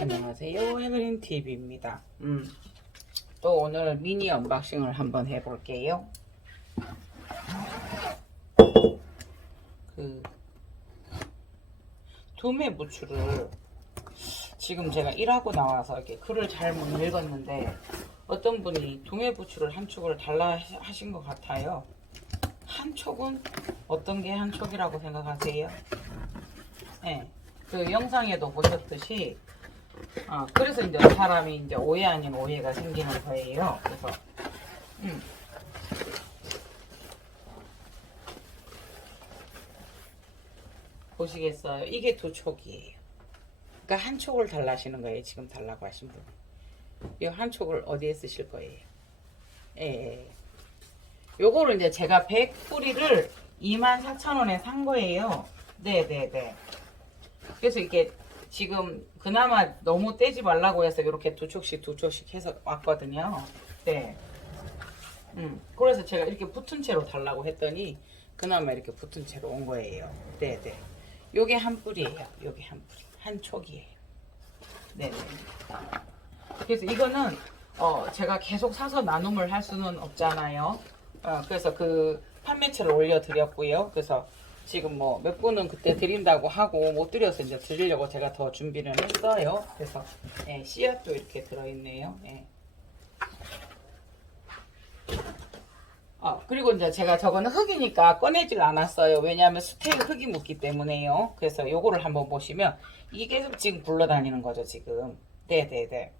안녕하세요, 에그린 TV입니다. 또 오늘 미니 언박싱을 한번 해볼게요. 그 도매 부츠를 지금 제가 일하고 나와서 이렇게 글을 잘 못 읽었는데 어떤 분이 도매 부츠를 한 촉을 달라 하신 것 같아요. 한 촉은 어떤 게 한 촉이라고 생각하세요? 네, 그 영상에도 보셨듯이 그래서 이제 사람이 이제 오해 아닌 오해가 생기는 거예요. 그래서 보시겠어요? 이게 두 촉이에요. 그러니까 한 촉을 달라시는 거예요. 지금 달라고 하신 분. 이 한 촉을 어디에 쓰실 거예요? 예. 요거를 이제 제가 100뿌리를 24,000원에 산 거예요. 네네네. 그래서 이게 지금 그나마 너무 떼지 말라고 해서 이렇게 두 촉씩 해서 왔거든요. 네. 그래서 제가 이렇게 붙은 채로 달라고 했더니 그나마 이렇게 붙은 채로 온 거예요. 네네. 요게 한 뿌리예요. 요게 한 뿌리. 한 촉이에요. 네네. 그래서 이거는 제가 계속 사서 나눔을 할 수는 없잖아요. 그래서 그 판매처를 올려드렸고요. 그래서 지금 뭐 몇 분은 그때 드린다고 하고 못 드려서 이제 드리려고 제가 더 준비를 했어요. 그래서 씨앗도 이렇게 들어있네요. 그리고 이제 제가 저거는 흙이니까 꺼내질 않았어요. 왜냐하면 수태에 흙이 묻기 때문에요. 그래서 요거를 한번 보시면 이게 계속 지금 굴러다니는 거죠, 지금. 네네네.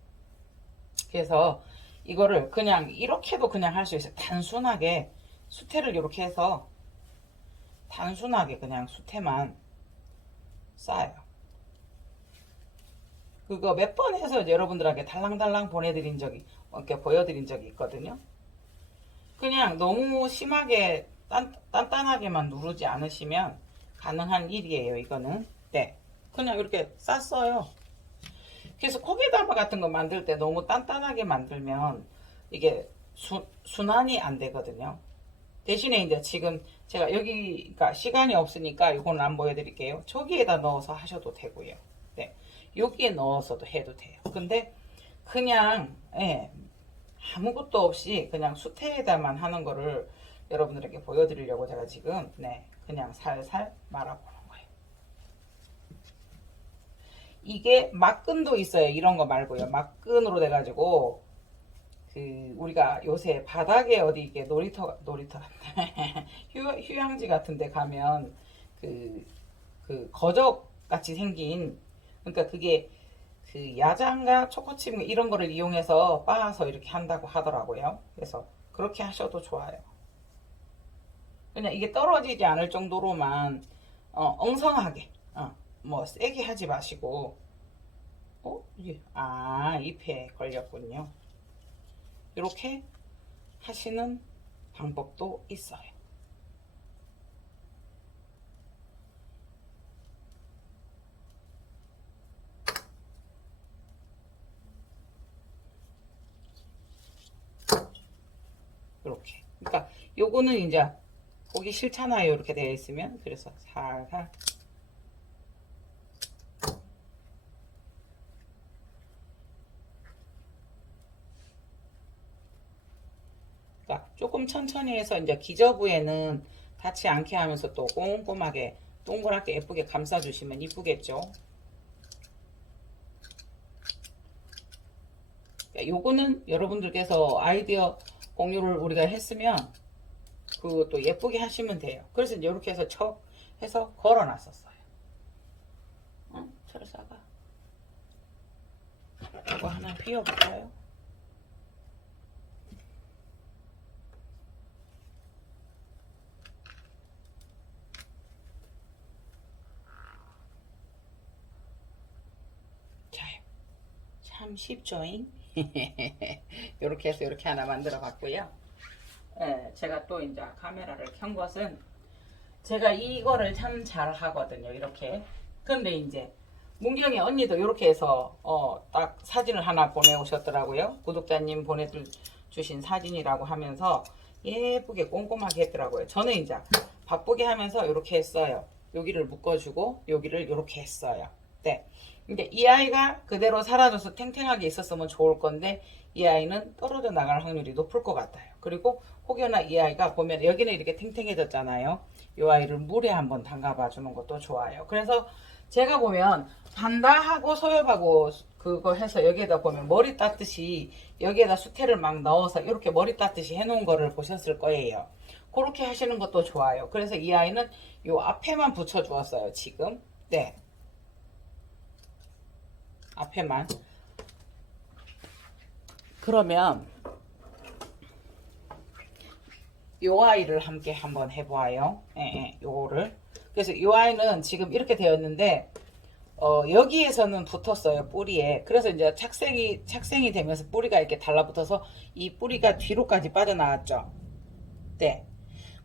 그래서 이거를 그냥 이렇게도 그냥 할 수 있어요. 단순하게 수태를 이렇게 해서 단순하게 그냥 수태만 쌓아요. 그거 몇 번 해서 여러분들에게 달랑달랑 보내드린 적이 이렇게 보여드린 적이 있거든요. 그냥 너무 심하게 단단하게만 누르지 않으시면 가능한 일이에요. 이거는 네, 그냥 이렇게 쌌어요. 그래서 코게다마 같은 거 만들 때 너무 단단하게 만들면 이게 순환이 안 되거든요. 대신에 이제 지금 제가 여기가 그러니까 시간이 없으니까 이거는 안 보여드릴게요. 저기에다 넣어서 하셔도 되고요. 네, 여기에 넣어서도 해도 돼요. 근데 그냥 아무것도 없이 그냥 수태에다만 하는 거를 여러분들에게 보여드리려고 제가 지금 그냥 살살 말아보는 거예요. 이게 막끈도 있어요. 이런 거 말고요. 막끈으로 돼가지고 그 우리가 요새 바닥에 어디 이게 놀이터 휴양지 같은데 가면 그 거적 같이 생긴 그러니까 그게 그 야장과 초코칩 이런 거를 이용해서 빻아서 이렇게 한다고 하더라고요. 그래서 그렇게 하셔도 좋아요. 그냥 이게 떨어지지 않을 정도로만 엉성하게 뭐 세게 하지 마시고 이게 잎에 걸렸군요. 이렇게 하시는 방법도 있어요. 이렇게. 그러니까 요거는 이제 보기 싫잖아요. 이렇게 되어 있으면. 그래서 살살 그러니까 조금 천천히 해서 이제 기저부에는 닿지 않게 하면서 또 꼼꼼하게 동그랗게 예쁘게 감싸주시면 이쁘겠죠. 요거는 여러분들께서 아이디어 공유를 우리가 했으면 그것도 예쁘게 하시면 돼요. 그래서 이제 이렇게 해서 척 해서 걸어 놨었어요. 철사가 이거 하나 피워볼까요? 자요. 참 쉽죠잉? 이렇게 해서 이렇게 하나 만들어 봤고요. 제가 또 이제 카메라를 켠 것은 제가 이거를 참 잘 하거든요. 이렇게. 근데 이제 문경이 언니도 이렇게 해서 딱 사진을 하나 보내오셨더라고요. 구독자님 보내주신 사진이라고 하면서 예쁘게 꼼꼼하게 했더라고요. 저는 이제 바쁘게 하면서 이렇게 했어요. 여기를 묶어주고 여기를 이렇게 했어요. 네. 근데 이 아이가 그대로 사라져서 탱탱하게 있었으면 좋을 건데 이 아이는 떨어져 나갈 확률이 높을 것 같아요. 그리고 혹여나 이 아이가 보면 여기는 이렇게 탱탱해졌잖아요. 이 아이를 물에 한번 담가봐 주는 것도 좋아요. 그래서 제가 보면 반다하고 소엽하고 그거 해서 여기에다 보면 머리 따듯이 여기에다 수태를 막 넣어서 이렇게 머리 따듯이 해놓은 거를 보셨을 거예요. 그렇게 하시는 것도 좋아요. 그래서 이 아이는 요 앞에만 붙여 주었어요. 지금. 네. 앞에만. 그러면 요 아이를 함께 한번 해봐요. 예, 예, 요거를. 그래서 요 아이는 지금 이렇게 되었는데 여기에서는 붙었어요. 뿌리에. 그래서 이제 착생이 되면서 뿌리가 이렇게 달라붙어서 이 뿌리가 뒤로까지 빠져나왔죠. 네.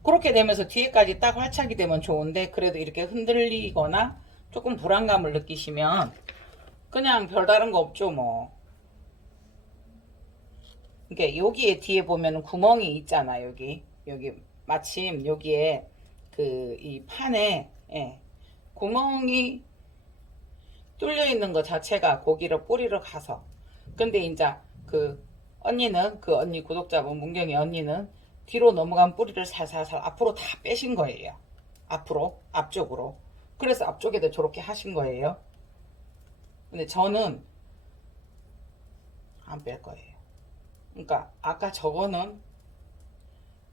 그렇게 되면서 뒤에까지 딱 활착이 되면 좋은데 그래도 이렇게 흔들리거나 조금 불안감을 느끼시면 그냥 별다른 거 없죠 뭐. 그러니까 여기에 뒤에 보면 구멍이 있잖아. 여기 마침 여기에 그 이 판에 예, 구멍이 뚫려 있는 것 자체가 고기를 뿌리러 가서 근데 이제 그 언니는 그 언니 구독자분 문경이 언니는 뒤로 넘어간 뿌리를 살살살 앞으로 다 빼신 거예요. 앞으로 앞쪽으로. 그래서 앞쪽에도 저렇게 하신 거예요. 근데 저는 안 뺄 거예요. 그러니까 아까 저거는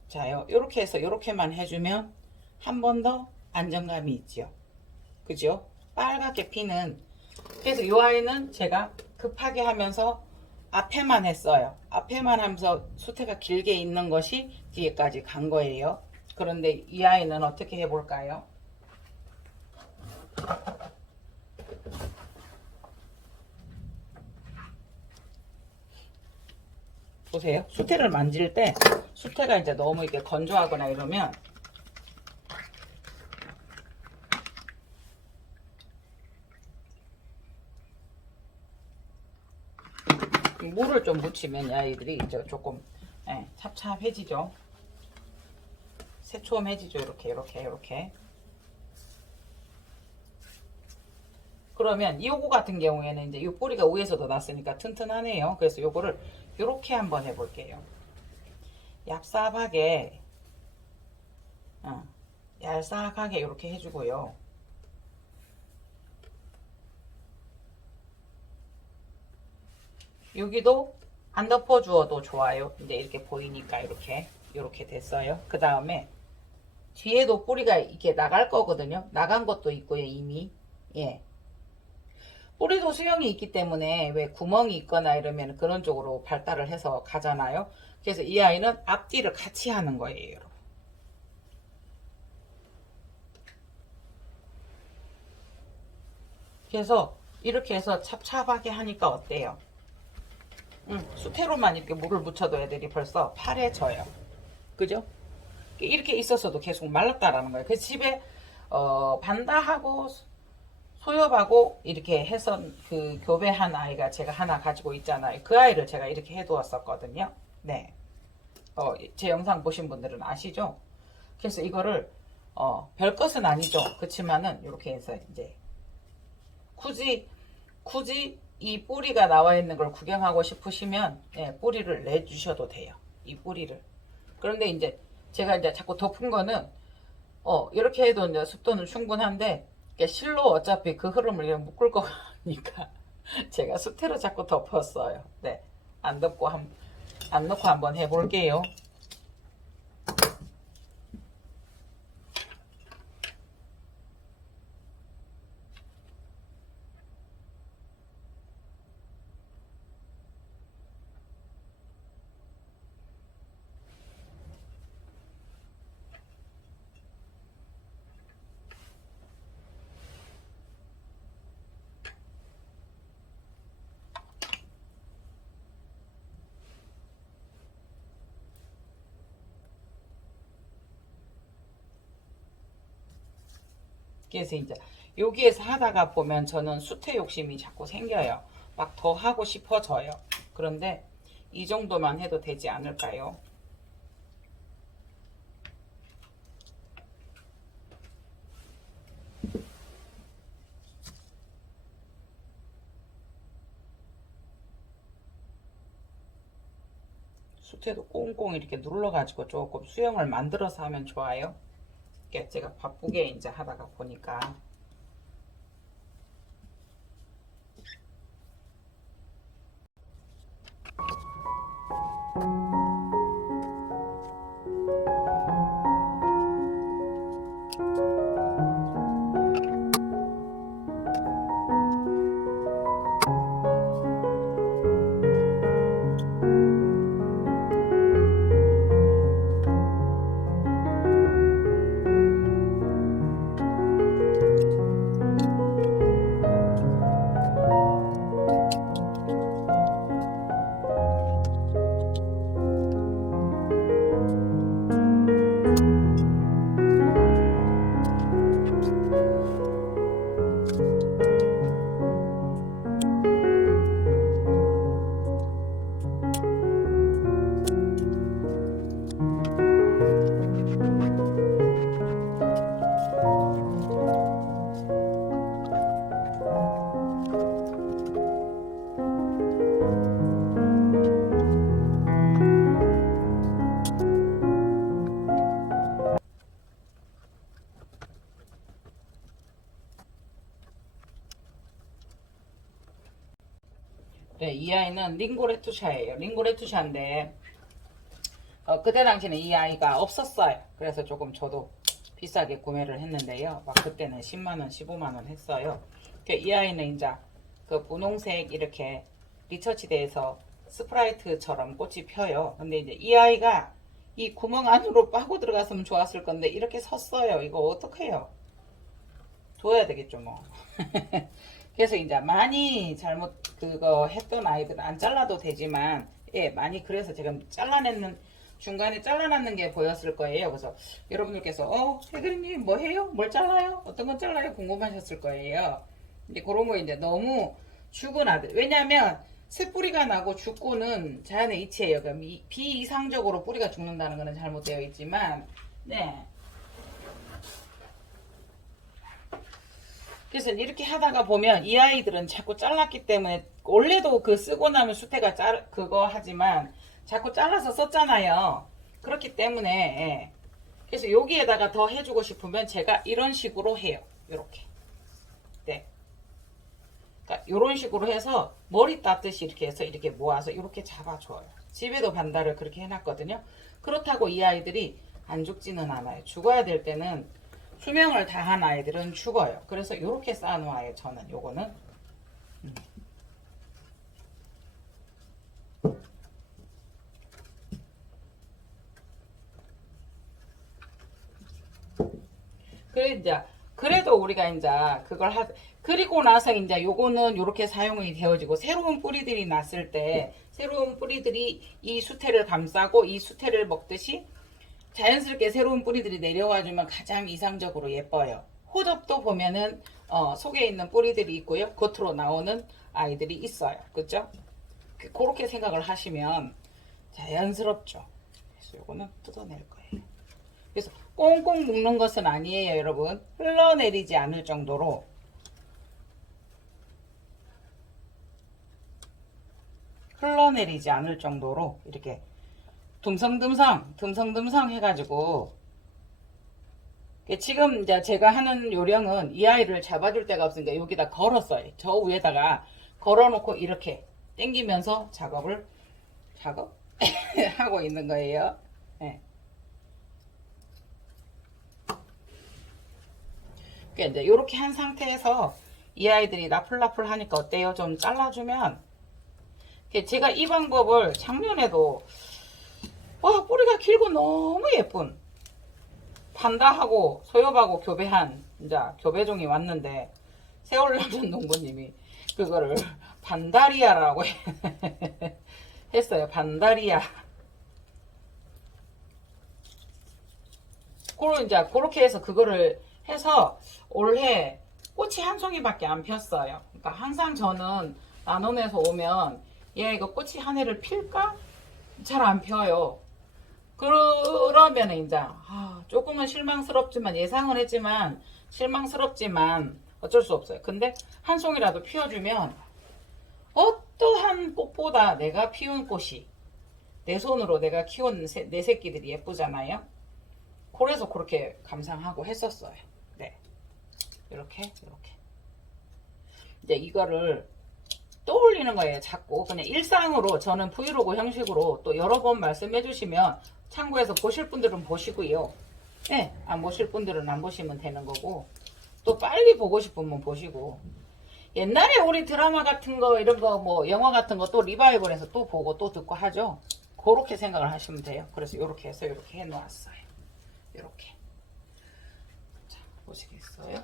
자요. 이렇게 해서 이렇게만 해주면 한 번 더 안정감이 있죠. 그죠? 빨갛게 피는 그래서 이 아이는 제가 급하게 하면서 앞에만 했어요. 앞에만 하면서 수태가 길게 있는 것이 뒤에까지 간 거예요. 그런데 이 아이는 어떻게 해볼까요? 보세요. 수태를 만질 때 수태가 이제 너무 이렇게 건조하거나 이러면 물을 좀 묻히면 아이들이 이제 조금 찹찹해지죠. 새초험해지죠. 이렇게. 그러면 요거 같은 경우에는 이제 이 뿌리가 위에서도 났으니까 튼튼하네요. 그래서 요거를 이렇게 한번 해볼게요. 얍삽하게, 얄싹하게 이렇게 해주고요. 여기도 안 덮어주어도 좋아요. 근데 이렇게 보이니까 이렇게 됐어요. 그 다음에 뒤에도 뿌리가 이렇게 나갈 거거든요. 나간 것도 있고요, 이미. 예. 뿌리도 수영이 있기 때문에 왜 구멍이 있거나 이러면 그런 쪽으로 발달을 해서 가잖아요. 그래서 이 아이는 앞뒤를 같이 하는 거예요, 여러분. 그래서 이렇게 해서 찹찹하게 하니까 어때요? 수태로만 이렇게 물을 묻혀도 애들이 벌써 파래져요. 그죠? 이렇게 있었어도 계속 말랐다라는 거예요. 그래서 집에 반다하고 소엽하고 이렇게 해서 그 교배한 아이가 제가 하나 가지고 있잖아요. 그 아이를 제가 이렇게 해두었었거든요. 네. 제 영상 보신 분들은 아시죠? 그래서 이거를 별 것은 아니죠. 그렇지만은 이렇게 해서 이제 굳이 이 뿌리가 나와 있는 걸 구경하고 싶으시면 뿌리를 내주셔도 돼요. 이 뿌리를. 그런데 이제 제가 이제 자꾸 덮은 거는 이렇게 해도 이제 습도는 충분한데 실로 어차피 그 흐름을 그냥 묶을 거니까 제가 수태로 자꾸 덮었어요. 네, 안 덮고 안 넣고 한번 해볼게요. 그래서 이제 여기에서 하다가 보면 저는 수태 욕심이 자꾸 생겨요. 막 더 하고 싶어져요. 그런데 이 정도만 해도 되지 않을까요? 수태도 꽁꽁 이렇게 눌러가지고 조금 수영을 만들어서 하면 좋아요. 이게 제가 바쁘게 이제 하다가 보니까. 네, 이 아이는 링고레투샤예요. 링고레투샤인데 그때 당시에는 이 아이가 없었어요. 그래서 조금 저도 비싸게 구매를 했는데요. 막 그때는 10만원, 15만원 했어요. 이 아이는 이제 그 분홍색 이렇게 리처치대에서 스프라이트처럼 꽃이 펴요. 근데 이제 이 아이가 이 구멍 안으로 빠고 들어갔으면 좋았을 건데 이렇게 섰어요. 이거 어떡해요? 둬야 되겠죠 뭐. 그래서 이제 많이 잘못 그거 했던 아이들은 안 잘라도 되지만 예 많이 그래서 지금 잘라내는 중간에 잘라놨는 게 보였을 거예요. 그래서 여러분들께서 해그리님 뭐 해요? 뭘 잘라요? 어떤 건 잘라요? 궁금하셨을 거예요. 근데 그런 거 이제 너무 죽은 아들 왜냐면 새 뿌리가 나고 죽고는 자연의 이치예요. 그러니까 비이상적으로 뿌리가 죽는다는 것은 잘못되어 있지만 네. 그래서 이렇게 하다가 보면 이 아이들은 자꾸 잘랐기 때문에 원래도 그 쓰고 나면 수태가 그거 하지만 자꾸 잘라서 썼잖아요. 그렇기 때문에 예. 그래서 여기에다가 더 해주고 싶으면 제가 이런 식으로 해요. 이렇게 네. 그러니까 이런 식으로 해서 머리 따듯이 이렇게 해서 이렇게 모아서 이렇게 잡아줘요. 집에도 반달을 그렇게 해놨거든요. 그렇다고 이 아이들이 안 죽지는 않아요. 죽어야 될 때는 수명을 다한 아이들은 죽어요. 그래서 이렇게 쌓아놓아요. 저는 요거는 그래 이제 그래도 우리가 이제 그걸 그리고 나서 이제 요거는 요렇게 사용이 되어지고 새로운 뿌리들이 났을 때 새로운 뿌리들이 이 수태를 감싸고 이 수태를 먹듯이 자연스럽게 새로운 뿌리들이 내려와주면 가장 이상적으로 예뻐요. 호접도 보면은 속에 있는 뿌리들이 있고요. 겉으로 나오는 아이들이 있어요. 그죠? 그렇게 생각을 하시면 자연스럽죠. 그래서 요거는 뜯어낼 거예요. 그래서 꽁꽁 묶는 것은 아니에요, 여러분. 흘러내리지 않을 정도로 이렇게 듬성듬성 해가지고 지금 이제 제가 하는 요령은 이 아이를 잡아줄 데가 없으니까 여기다 걸었어요. 저 위에다가 걸어놓고 이렇게 당기면서 작업 하고 있는 거예요. 네. 이제 이렇게 한 상태에서 이 아이들이 나풀나풀 하니까 어때요? 좀 잘라주면 제가 이 방법을 작년에도 뿌리가 길고 너무 예쁜 판다하고 소엽하고 교배한 이제 교배종이 왔는데 세월라면 농부님이 그거를 반다리아라고 했어요. 반다리아. 그리고 이제 그렇게 해서 그거를 해서 올해 꽃이 한 송이밖에 안 폈어요. 그러니까 항상 저는 나눔에서 오면 얘 이거 꽃이 한 해를 필까? 잘 안 펴요. 그러면 이제 조금은 실망스럽지만 예상은 했지만 실망스럽지만 어쩔 수 없어요. 근데 한 송이라도 피워주면 어떠한 꽃보다 내가 피운 꽃이 내 손으로 내가 키운 내 새끼들이 예쁘잖아요. 그래서 그렇게 감상하고 했었어요. 네. 이렇게. 이제 이거를 떠올리는 거예요. 자꾸 그냥 일상으로 저는 브이로그 형식으로 또 여러 번 말씀해 주시면 참고해서 보실 분들은 보시고요. 네, 안 보실 분들은 안 보시면 되는 거고, 또 빨리 보고 싶으면 보시고, 옛날에 우리 드라마 같은 거 이런 거 뭐 영화 같은 거 또 리바이벌해서 또 보고 또 듣고 하죠. 그렇게 생각을 하시면 돼요. 그래서 이렇게 해서 이렇게 해 놓았어요. 이렇게. 자, 보시겠어요?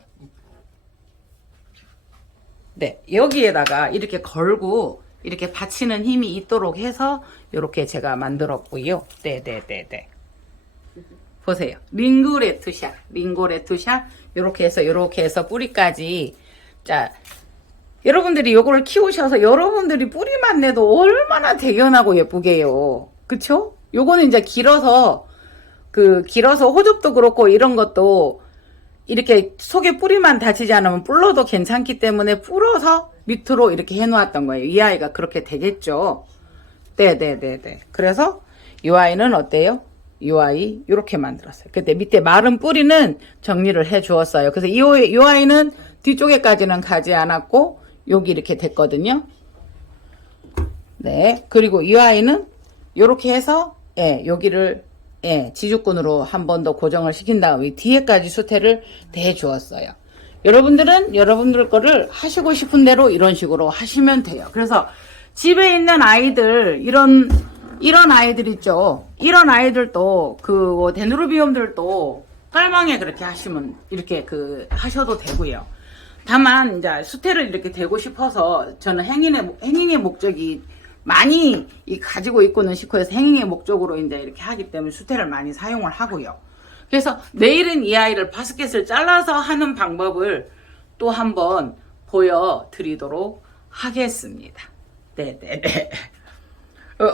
네, 여기에다가 이렇게 걸고 이렇게 받치는 힘이 있도록 해서 이렇게 제가 만들었고요. 네. 보세요. 링고레투샷 이렇게 해서 뿌리까지. 자, 여러분들이 요거를 키우셔서 여러분들이 뿌리만 내도 얼마나 대견하고 예쁘게요. 그쵸? 요거는 이제 길어서 호접도 그렇고 이런 것도 이렇게 속에 뿌리만 다치지 않으면 불러도 괜찮기 때문에 불어서 밑으로 이렇게 해놓았던 거예요. 이 아이가 그렇게 되겠죠. 네. 그래서 이 아이는 어때요? 이 아이 이렇게 만들었어요. 근데 밑에 마른 뿌리는 정리를 해 주었어요. 그래서 이 아이는 뒤쪽에까지는 가지 않았고 여기 이렇게 됐거든요. 네. 그리고 이 아이는 이렇게 해서 여기를 지죽군으로 한 번 더 고정을 시킨 다음에 뒤에까지 수태를 대 주었어요. 여러분들은 여러분들 거를 하시고 싶은 대로 이런 식으로 하시면 돼요. 그래서 집에 있는 아이들 이런 아이들 있죠. 이런 아이들도 데누르비움들도 깔망에 그렇게 하시면 이렇게 하셔도 되고요. 다만 이제 수태를 이렇게 대고 싶어서 저는 행잉의 목적이 많이 가지고 있고는 시코에서 행잉의 목적으로 이제 이렇게 하기 때문에 수태를 많이 사용을 하고요. 그래서 내일은 이 아이를 바스켓을 잘라서 하는 방법을 또 한번 보여드리도록 하겠습니다. 네.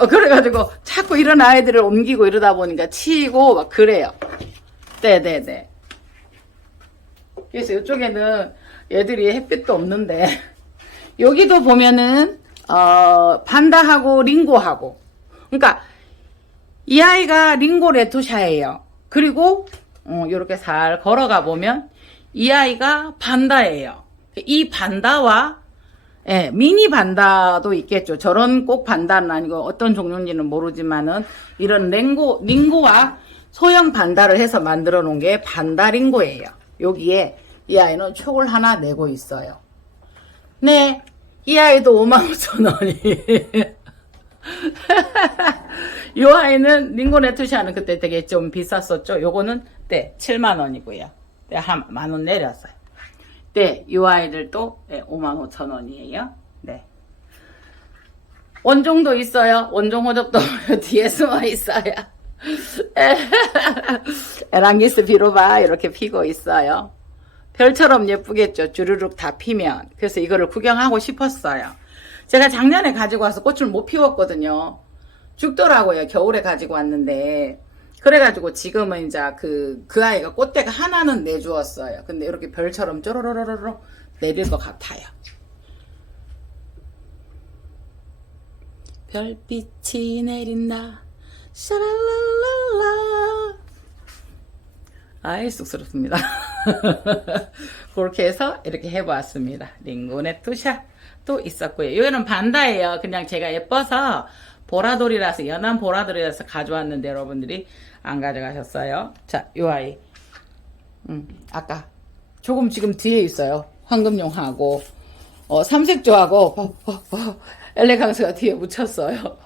그래가지고 자꾸 이런 아이들을 옮기고 이러다 보니까 치이고 막 그래요. 네. 그래서 이쪽에는 얘들이 햇빛도 없는데 여기도 보면은 반다하고 링고하고, 그러니까 이 아이가 링고 레투샤예요. 그리고 이렇게 살 걸어가 보면 이 아이가 반다예요. 이 반다와 미니 반다도 있겠죠. 저런 꼭 반다는 아니고 어떤 종류인지는 모르지만은 이런 링고와 소형 반다를 해서 만들어 놓은 게 반다 링고예요. 여기에 이 아이는 촉을 하나 내고 있어요. 네, 이 아이도 55,000원이. 이 아이는 링고네투샤는 그때 되게 좀 비쌌었죠. 요거는 7만원이고요. 한 만원 내렸어요. 네, 이 아이들도 55,000원이에요. 네. 원종도 있어요. 원종 호접도 뒤에 숨어 있어요. 에랑기스 비로바 이렇게 피고 있어요. 별처럼 예쁘겠죠. 주르륵 다 피면. 그래서 이거를 구경하고 싶었어요. 제가 작년에 가지고 와서 꽃을 못 피웠거든요. 죽더라고요. 겨울에 가지고 왔는데. 그래가지고 지금은 이제 그 아이가 꽃대가 하나는 내주었어요. 근데 이렇게 별처럼 쪼로로로로 내릴 것 같아요. 별빛이 내린다. 샤랄랄랄라. 아이 쑥스럽습니다. 그렇게 해서 이렇게 해보았습니다. 링고네투샤 또 있었고요. 이거는 반다예요. 그냥 제가 예뻐서 보라돌이라서, 연한 보라돌이라서 가져왔는데 여러분들이 안 가져가셨어요. 자, 요 아이 아까 조금 지금 뒤에 있어요. 황금용하고 삼색조하고 엘레강스가 뒤에 묻혔어요.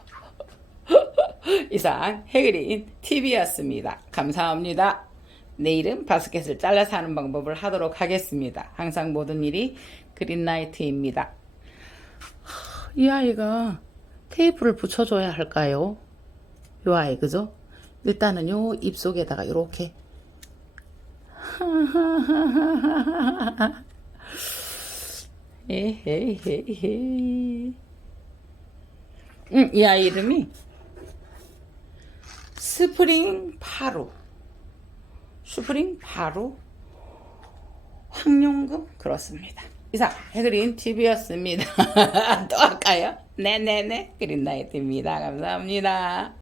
이상 해그린 TV였습니다. 감사합니다. 내일은 바스켓을 잘라서 하는 방법을 하도록 하겠습니다. 항상 모든 일이 그린라이트입니다. 이 아이가 테이프를 붙여줘야 할까요? 이 아이 그죠? 일단은 요 입속에다가 이렇게 에헤헤헤. 이 아이 이름이 스프링 파루 황룡금 그렇습니다. 이상 해그린 TV였습니다. 또 할까요? 네네네 그린라이트입니다. 감사합니다.